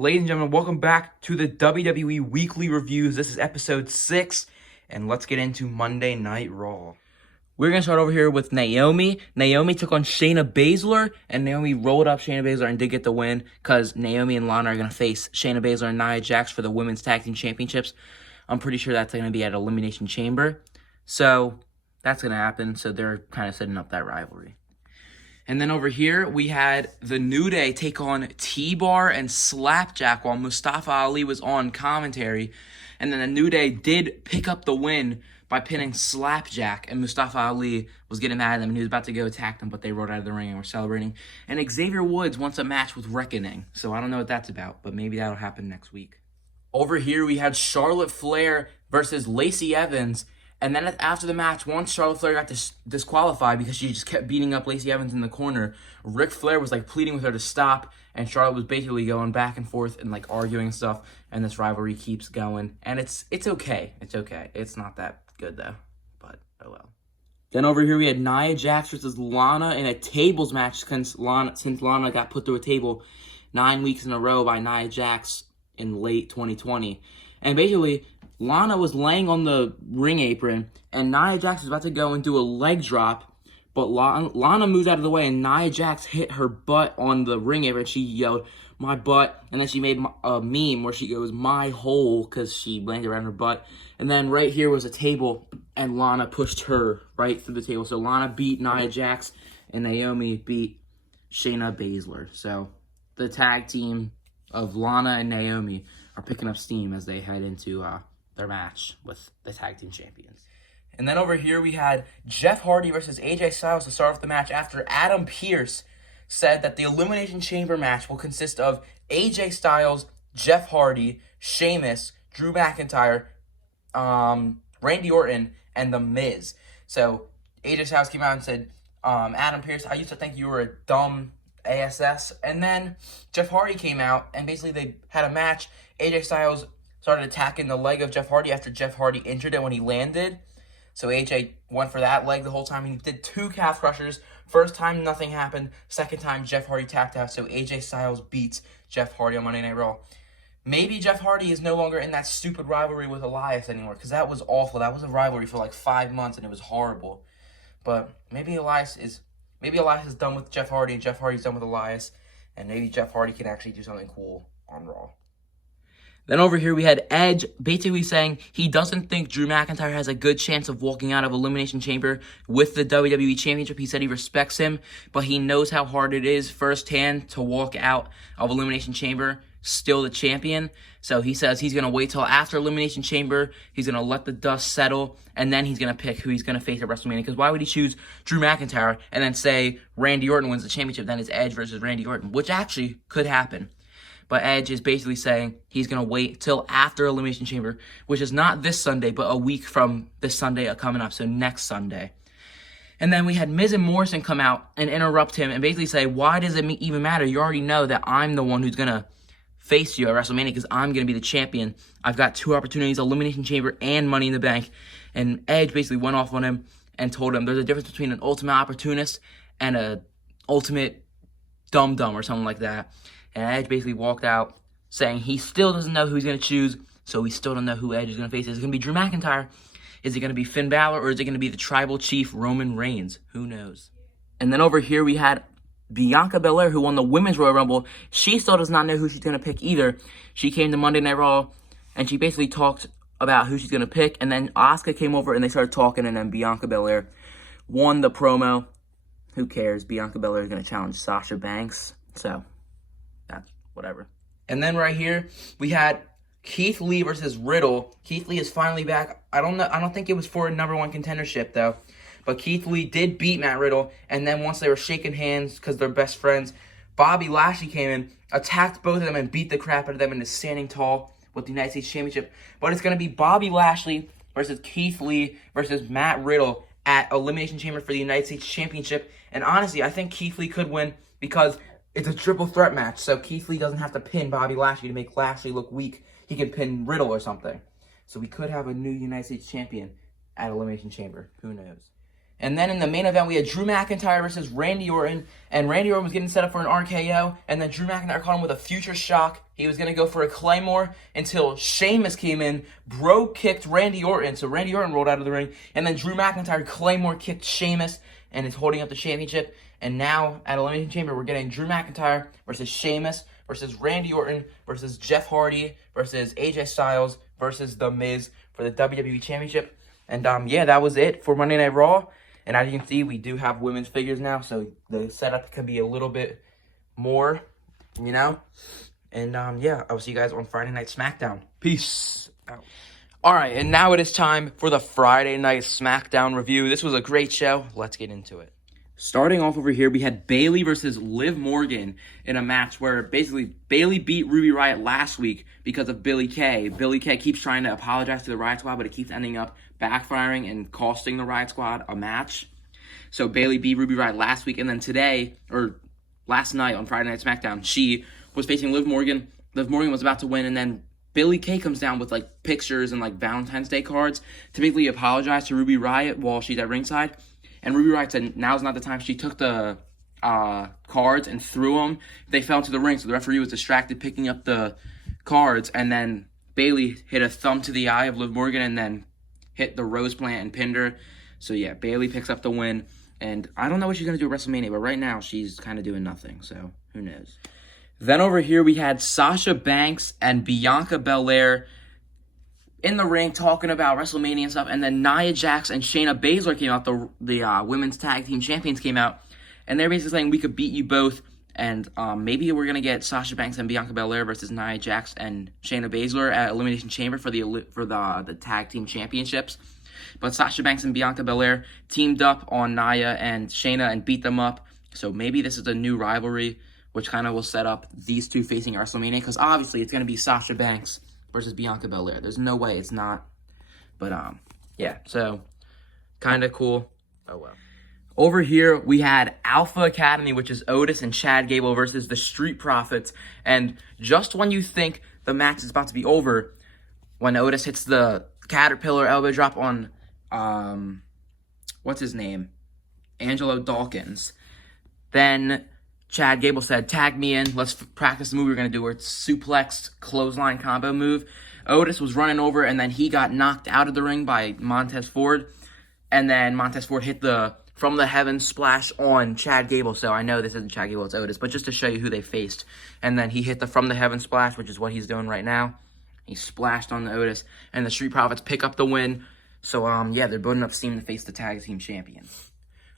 Ladies and gentlemen, welcome back to the WWE Weekly Reviews. This is episode 6, and let's get into Monday Night Raw. We're going to start over here with Naomi. Naomi took on Shayna Baszler, and Naomi rolled up Shayna Baszler and did get the win because Naomi and Lana are going to face Shayna Baszler and Nia Jax for the Women's Tag Team Championships. I'm pretty sure that's going to be at Elimination Chamber. So that's going to happen, so they're kind of setting up that rivalry. And then over here, we had the New Day take on T-Bar and Slapjack while Mustafa Ali was on commentary. And then the New Day did pick up the win by pinning Slapjack, and Mustafa Ali was getting mad at them, and he was about to go attack them, but they rolled out of the ring and were celebrating. And Xavier Woods wants a match with Reckoning, so I don't know what that's about, but maybe that'll happen next week. Over here, we had Charlotte Flair versus Lacey Evans. And then after the match, once Charlotte Flair got disqualified because she just kept beating up Lacey Evans in the corner, Ric Flair was pleading with her to stop, and Charlotte was basically going back and forth and arguing and stuff, and this rivalry keeps going. And it's okay. It's okay. It's not that good though, but oh well. Then over here we had Nia Jax versus Lana in a tables match since Lana got put through a table 9 weeks in a row by Nia Jax in late 2020. And basically, Lana was laying on the ring apron, and Nia Jax was about to go and do a leg drop, but Lana moves out of the way, and Nia Jax hit her butt on the ring apron. She yelled, "My butt," and then she made a meme where she goes, "My hole," because she landed around her butt. And then right here was a table, and Lana pushed her right through the table. So Lana beat Nia Jax, and Naomi beat Shayna Baszler. So the tag team of Lana and Naomi are picking up steam as they head into their match with the tag team champions. And then over here we had Jeff Hardy versus AJ Styles to start off the match after Adam Pearce said that the Elimination Chamber match will consist of AJ Styles, Jeff Hardy, Sheamus, Drew McIntyre, Randy Orton, and The Miz. So AJ Styles came out and said, Adam Pearce, I used to think you were a dumb ASS. And then Jeff Hardy came out, and basically they had a match. AJ Styles started attacking the leg of Jeff Hardy after Jeff Hardy injured it when he landed. So AJ went for that leg the whole time. He did 2 calf crushers. First time, nothing happened. Second time, Jeff Hardy tapped out. So AJ Styles beats Jeff Hardy on Monday Night Raw. Maybe Jeff Hardy is no longer in that stupid rivalry with Elias anymore, because that was awful. That was a rivalry for 5 months, and it was horrible. But maybe Elias is done with Jeff Hardy, and Jeff Hardy's done with Elias, and maybe Jeff Hardy can actually do something cool on Raw. Then over here we had Edge basically saying he doesn't think Drew McIntyre has a good chance of walking out of Elimination Chamber with the WWE Championship. He said he respects him, but he knows how hard it is firsthand to walk out of Elimination Chamber still the champion. So he says he's going to wait till after Elimination Chamber. He's going to let the dust settle, and then he's going to pick who he's going to face at WrestleMania. Because why would he choose Drew McIntyre and then say Randy Orton wins the championship, then it's Edge versus Randy Orton, which actually could happen. But Edge is basically saying he's going to wait till after Elimination Chamber, which is not this Sunday, but a week from this Sunday coming up, so next Sunday. And then we had Miz and Morrison come out and interrupt him and basically say, why does it even matter? You already know that I'm the one who's going to face you at WrestleMania because I'm going to be the champion. I've got 2 opportunities, Elimination Chamber and Money in the Bank. And Edge basically went off on him and told him there's a difference between an ultimate opportunist and an ultimate dum-dum or something like that. And Edge basically walked out saying he still doesn't know who he's going to choose, so we still don't know who Edge is going to face. Is it going to be Drew McIntyre? Is it going to be Finn Balor? Or is it going to be the Tribal Chief Roman Reigns? Who knows? And then over here we had Bianca Belair, who won the Women's Royal Rumble. She still does not know who she's going to pick either. She came to Monday Night Raw, and she basically talked about who she's going to pick. And then Asuka came over, and they started talking, and then Bianca Belair won the promo. Who cares? Bianca Belair is going to challenge Sasha Banks. So that's whatever. And then right here, we had Keith Lee versus Riddle. Keith Lee is finally back. I don't think it was for a #1 contendership, though. But Keith Lee did beat Matt Riddle. And then once they were shaking hands because they're best friends, Bobby Lashley came in, attacked both of them, and beat the crap out of them into standing tall with the United States Championship. But it's going to be Bobby Lashley versus Keith Lee versus Matt Riddle at Elimination Chamber for the United States Championship. And honestly, I think Keith Lee could win because it's a triple threat match. So Keith Lee doesn't have to pin Bobby Lashley to make Lashley look weak. He can pin Riddle or something. So we could have a new United States champion at Elimination Chamber. Who knows? And then in the main event, we had Drew McIntyre versus Randy Orton. And Randy Orton was getting set up for an RKO. And then Drew McIntyre caught him with a future shock. He was going to go for a Claymore until Sheamus came in. Bro kicked Randy Orton. So Randy Orton rolled out of the ring. And then Drew McIntyre Claymore kicked Sheamus and is holding up the championship. And now at Elimination Chamber, we're getting Drew McIntyre versus Sheamus versus Randy Orton versus Jeff Hardy versus AJ Styles versus The Miz for the WWE Championship. And yeah, that was it for Monday Night Raw. And as you can see, we do have women's figures now, so the setup can be a little bit more, you know? And yeah, I'll see you guys on Friday Night SmackDown. Peace out. All right, and now it is time for the Friday Night SmackDown review. This was a great show. Let's get into it. Starting off over here, we had Bayley versus Liv Morgan in a match where basically Bayley beat Ruby Riott last week because of Billie Kay. Billie Kay keeps trying to apologize to the Riott Squad, but it keeps ending up backfiring and costing the Riott Squad a match. So Bayley beat Ruby Riott last week, and then today, or last night on Friday Night SmackDown, she was facing Liv Morgan. Liv Morgan was about to win, and then Billie Kay comes down with like pictures and like Valentine's Day cards to basically apologize to Ruby Riott while she's at ringside. And Ruby Riott said now's not the time. She took the cards and threw them. They fell into the ring, so the referee was distracted picking up the cards, and then Bayley hit a thumb to the eye of Liv Morgan and then hit the rose plant and pinned her. So yeah, Bayley picks up the win. And I don't know what she's going to do at WrestleMania, but right now she's kind of doing nothing, so who knows. Then over here we had Sasha Banks and Bianca Belair in the ring talking about WrestleMania and stuff, and then Nia Jax and Shayna Baszler came out, the women's tag team champions came out, and they're basically saying we could beat you both, and maybe we're going to get Sasha Banks and Bianca Belair versus Nia Jax and Shayna Baszler at Elimination Chamber for the tag team championships. But Sasha Banks and Bianca Belair teamed up on Nia and Shayna and beat them up, so maybe this is a new rivalry, which kind of will set up these two facing at WrestleMania, because obviously it's going to be Sasha Banks versus Bianca Belair. There's no way it's not. But, yeah, so kind of cool. Oh, well. Over here, we had Alpha Academy, which is Otis and Chad Gable versus the Street Profits. And just when you think the match is about to be over, when Otis hits the Caterpillar elbow drop on, what's his name? Angelo Dawkins. Then Chad Gable said, tag me in, let's practice the move we're going to do, where it's suplex clothesline combo move. Otis was running over, and then he got knocked out of the ring by Montez Ford. And then Montez Ford hit the From the Heavens splash on Chad Gable. So I know this isn't Chad Gable, it's Otis, but just to show you who they faced. And then he hit the From the Heavens splash, which is what he's doing right now. He splashed on the Otis, and the Street Profits pick up the win. So, yeah, they're building up steam to face the tag team champions.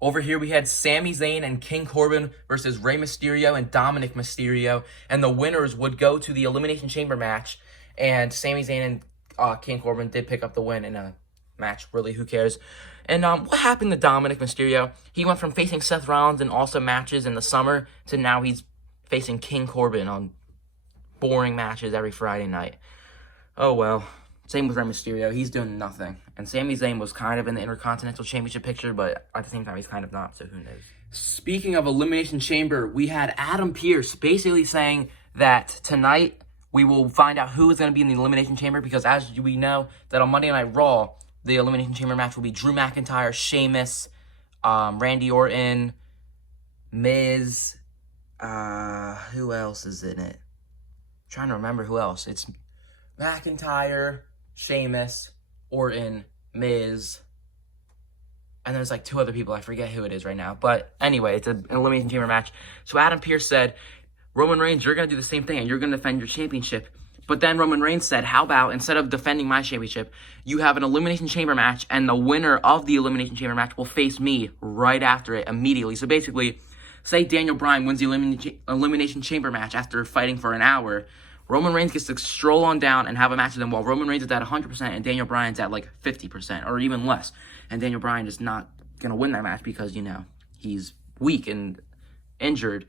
Over here, we had Sami Zayn and King Corbin versus Rey Mysterio and Dominic Mysterio. And the winners would go to the Elimination Chamber match. And Sami Zayn and King Corbin did pick up the win in a match. Really, who cares? And what happened to Dominic Mysterio? He went from facing Seth Rollins in awesome matches in the summer to now he's facing King Corbin on boring matches every Friday night. Oh, well. Same with Rey Mysterio. He's doing nothing. And Sami Zayn was kind of in the Intercontinental Championship picture, but at the same time, he's kind of not, so who knows. Speaking of Elimination Chamber, we had Adam Pearce basically saying that tonight we will find out who is going to be in the Elimination Chamber, because as we know, that on Monday Night Raw, the Elimination Chamber match will be Drew McIntyre, Sheamus, Randy Orton, Miz, who else is in it? I'm trying to remember who else. It's McIntyre, Sheamus, Orton, Miz, and there's like two other people. I forget who it is right now. But anyway, it's an Elimination Chamber match. So Adam Pearce said, Roman Reigns, you're going to do the same thing, and you're going to defend your championship. But then Roman Reigns said, how about, instead of defending my championship, you have an Elimination Chamber match, and the winner of the Elimination Chamber match will face me right after it immediately. So basically, say Daniel Bryan wins the Elimination Chamber match after fighting for an hour. Roman Reigns gets to stroll on down and have a match with him while Roman Reigns is at 100% and Daniel Bryan's at like 50% or even less. And Daniel Bryan is not going to win that match because, you know, he's weak and injured.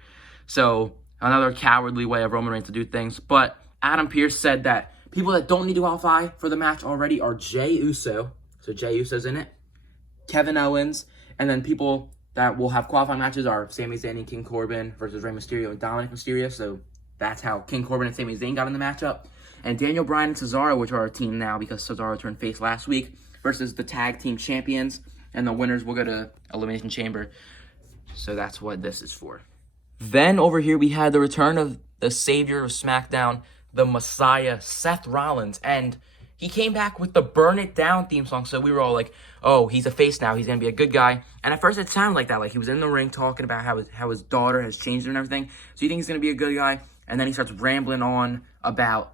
So another cowardly way of Roman Reigns to do things. But Adam Pearce said that people that don't need to qualify for the match already are Jey Uso. So Jey Uso's in it. Kevin Owens. And then people that will have qualifying matches are Sami Zayn and King Corbin versus Rey Mysterio and Dominic Mysterio. So that's how King Corbin and Sami Zayn got in the matchup. And Daniel Bryan and Cesaro, which are a team now because Cesaro turned face last week, versus the tag team champions. and the winners will go to Elimination Chamber. So that's what this is for. Then over here we had the return of the savior of SmackDown, the Messiah, Seth Rollins, and he came back with the Burn It Down theme song, so we were all like, oh, he's a face now, he's going to be a good guy. And at first it sounded like that, like he was in the ring talking about how his daughter has changed him and everything, so you think he's going to be a good guy, and then he starts rambling on about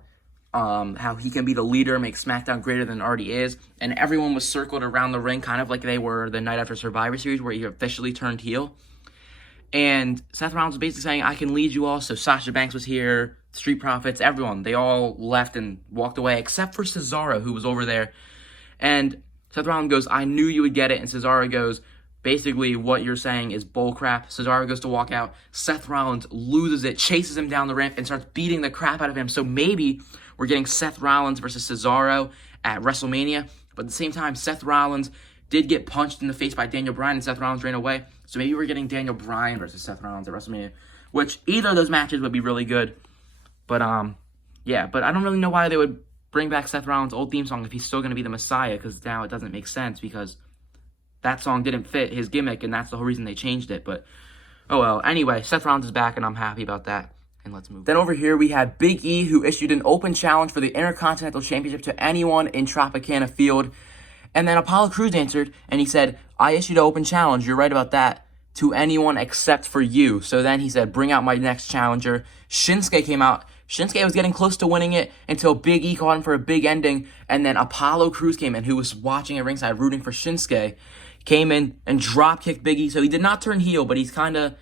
how he can be the leader, make SmackDown greater than it already is, and everyone was circled around the ring, kind of like they were the night after Survivor Series, where he officially turned heel. And Seth Rollins was basically saying, I can lead you all. So Sasha Banks was here, Street Profits, everyone. They all left and walked away, except for Cesaro, who was over there. And Seth Rollins goes, I knew you would get it. And Cesaro goes, basically, what you're saying is bullcrap. Cesaro goes to walk out. Seth Rollins loses it, chases him down the ramp, and starts beating the crap out of him. So maybe we're getting Seth Rollins versus Cesaro at WrestleMania. But at the same time, Seth Rollins did get punched in the face by Daniel Bryan, and Seth Rollins ran away. So maybe we're getting Daniel Bryan versus Seth Rollins at WrestleMania, which either of those matches would be really good. But, yeah, but I don't really know why they would bring back Seth Rollins' old theme song if he's still going to be the Messiah, because now it doesn't make sense, because that song didn't fit his gimmick, and that's the whole reason they changed it. But, oh well. Anyway, Seth Rollins is back, and I'm happy about that. And let's move. Then over here, we had Big E, who issued an open challenge for the Intercontinental Championship to anyone in Tropicana Field. And then Apollo Crews answered, and he said, I issued an open challenge, you're right about that, to anyone except for you. So then he said, bring out my next challenger. Shinsuke came out. Shinsuke was getting close to winning it until Big E caught him for a big ending. And then Apollo Crews came in, who was watching at ringside rooting for Shinsuke, came in and drop-kicked Big E. So he did not turn heel, but he's kind of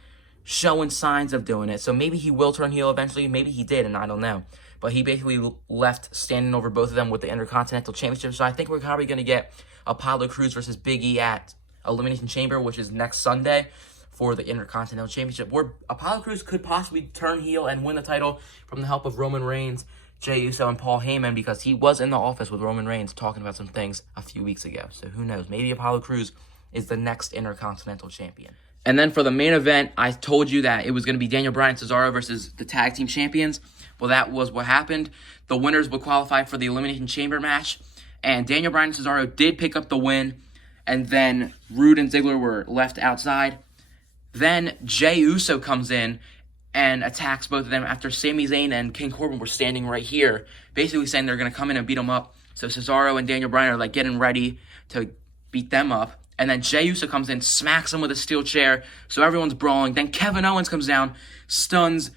showing signs of doing it. So maybe he will turn heel eventually. Maybe he did, and I don't know. But he basically left standing over both of them with the Intercontinental Championship. So I think we're probably going to get Apollo Crews versus Big E at Elimination Chamber, which is next Sunday, for the Intercontinental Championship, where Apollo Crews could possibly turn heel and win the title from the help of Roman Reigns, Jey Uso, and Paul Heyman, because he was in the office with Roman Reigns talking about some things a few weeks ago. So who knows? Maybe Apollo Crews is the next Intercontinental Champion. And then for the main event, I told you that it was going to be Daniel Bryan and Cesaro versus the Tag Team Champions. Well, that was what happened. The winners would qualify for the Elimination Chamber match, and Daniel Bryan and Cesaro did pick up the win, and then Rude and Ziggler were left outside. Then Jey Uso comes in and attacks both of them after Sami Zayn and King Corbin were standing right here, basically saying they're going to come in and beat them up. So Cesaro and Daniel Bryan are like getting ready to beat them up. And then Jey Uso comes in, smacks him with a steel chair, so everyone's brawling. Then Kevin Owens comes down, stuns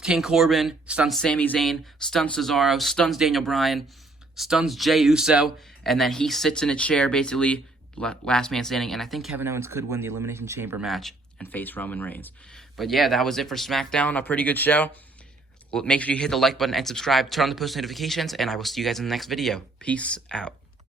King Corbin, stuns Sami Zayn, stuns Cesaro, stuns Daniel Bryan, stuns Jey Uso, and then he sits in a chair, basically, last man standing. And I think Kevin Owens could win the Elimination Chamber match and face Roman Reigns. But yeah, that was it for SmackDown. A pretty good show. Make sure you hit the like button and subscribe, turn on the post notifications, and I will see you guys in the next video. Peace out.